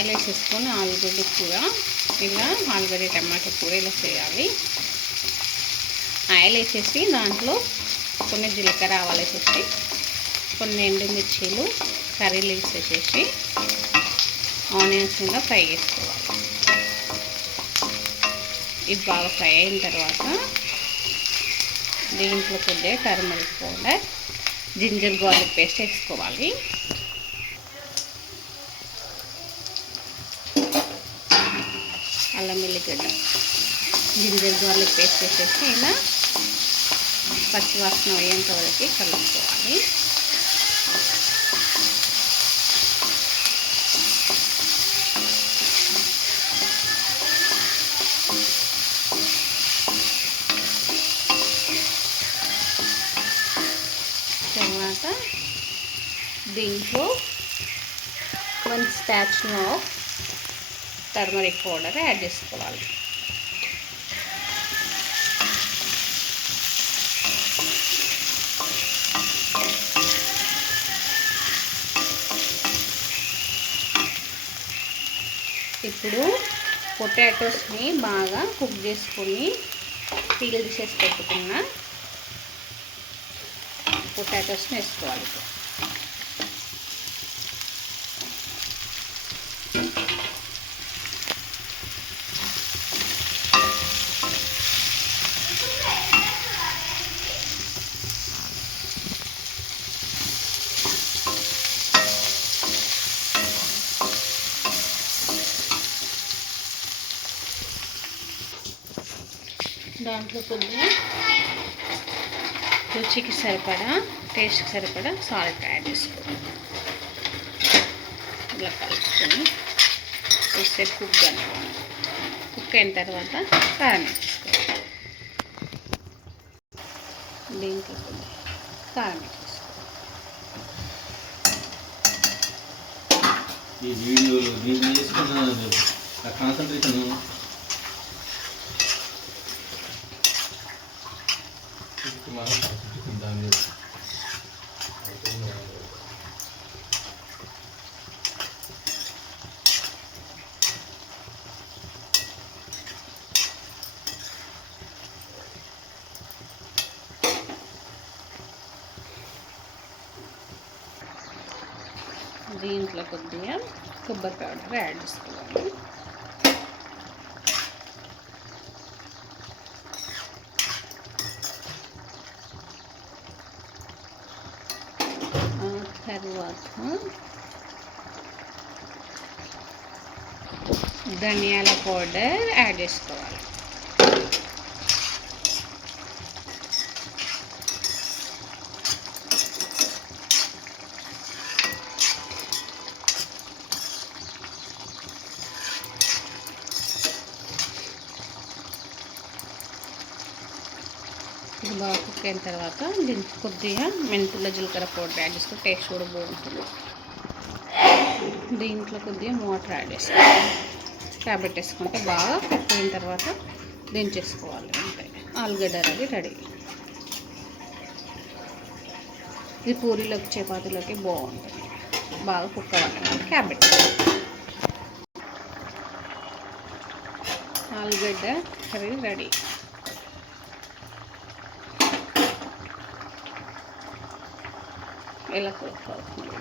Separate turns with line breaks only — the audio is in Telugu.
ఆయిల్ వేసేసుకొని ఆలుగడ్డ కూర ఇలా ఆలుగడ్డ టమాటా కూర ఇలా చేయాలి. ఆయిల్ వేసేసి దాంట్లో కొన్ని జీలకర్ర ఆవాలు వేసేసి కొన్ని ఎండుమిర్చీలు కర్రీ లీవ్స్ వేసేసి ఆనియన్స్ మీద ఫ్రై చేసుకోవాలి. ఇది బాగా ఫ్రై అయిన తర్వాత దీంట్లో కొద్దిగా turmeric powder ginger garlic paste వేసుకోవాలి. అల్లం వెల్లిగడ్డ జింజర్ గార్లిక్ పేస్ట్ వేసేసి ఇలా పచ్చివాసన అయ్యేంత వరకు కలుపుకోవాలి. తర్వాత దీంట్లో వన్ స్పాచ్ను ఆఫ్ టర్మరిక్ పౌడర్ యాడ్ చేసుకోవాలి. ఇప్పుడు పొటాటోస్ని బాగా కుక్ చేసుకొని పీల్ తీసేసి పెట్టుకున్న పొటాటోస్ని వేసుకోవాలి దాంట్లో కొద్దిగా రుచికి సరిపడా టేస్ట్కి సరిపడా సాల్ట్ యాడ్ చేసుకోవాలి. ఇలా కలుపుకొని కొద్దిసేపు కుక్ కనుక్కోవాలి కుక్ అయిన తర్వాత కారం వేసుకోవాలి. దీంట్లో కారం వేసుకోవాలి.
ఈ వీడియోలో దీన్ని చేసుకున్న కాన్సన్ట్రేషన్ దాని మీద
దీంట్లో కొద్దిగా కొబ్బరి పౌడర్ యాడ్ చేసుకోవాలి తర్వాత ధనియాల పౌడర్ యాడ్ చేసుకోవాలి. ఇది బాగా కుక్ అయిన తర్వాత దీనికి కొద్దిగా మెంతుల జీలకర్ర పౌడర్ యాడ్ చేస్తే టేస్ట్ కూడా బాగుంటుంది. దీంట్లో కొద్దిగా వాటర్ యాడ్ చేసుకోవాలి క్యాబెట్ వేసుకుంటే బాగా కుక్ అయిన తర్వాత దించేసుకోవాలి అంతే. ఆలుగడ్డ అనేది రెడీ. ఇది పూరీలోకి చపాతీలోకి బాగుంటుంది. బాగా కుక్ అవ్వాలి. క్యాబెట్ ఆలుగడ్డ కర్రీ రెడీ. ఇలా కుక్ అవుతుంది